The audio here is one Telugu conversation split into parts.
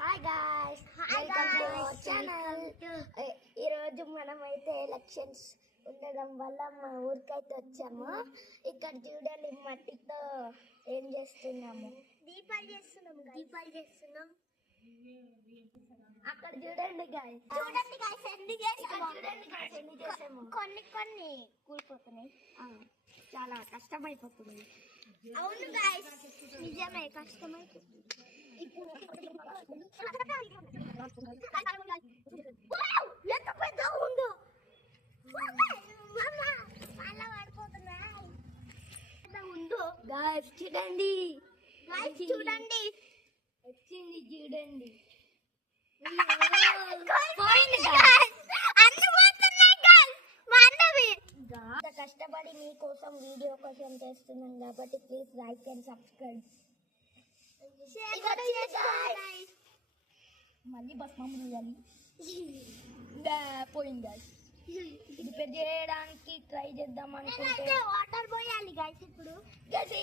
Hi guys, welcome to our channel. ఈరోజు మనమైతే ఎలక్షన్స్ ఉండడం వల్ల మా ఊరికైతే వచ్చాము. ఇక్కడ చూడండి మట్టితో ఏం చేస్తున్నాము. దీపాలు చేస్తున్నాం. అక్కడ చూడండి గాయ్స్, ఎన్ని చేసాము. కొన్ని కూలిపోతున్నాయి. చాలా కష్టమైపోతుంది. అవును గాయ్స్, నిజమే కష్టమైపోతుంది. చూడండి వచ్చింది, చూడంండి. కష్టపడి మీకోసం వీడియో కోసం చేస్తున్నాం కాబట్టి ప్లీజ్ లైక్ అండ్ సబ్స్క్రైబ్. మళ్ళీ బస్ మమ్మల్ని పోయింది. ఇది పెద్ద చేయడానికి ట్రై చేద్దాం అనుకుంటే వాటర్ పోయాలి గైస్. ఇప్పుడు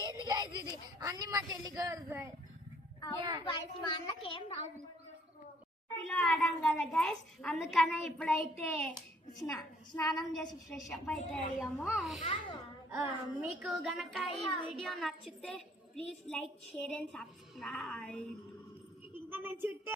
ఏంది గైస్ ఇది? అన్ని మా చెల్లి మా అన్నకి ఏం రాదు. ఆడాం కదా గైస్, అందుకనే ఇప్పుడైతే స్నానం చేసి ఫ్రెష్ అప్ అయితే అయ్యాము. మీకు గనక ఈ వీడియో నచ్చితే please like, share and subscribe. ఇంకా నేను చుట్టే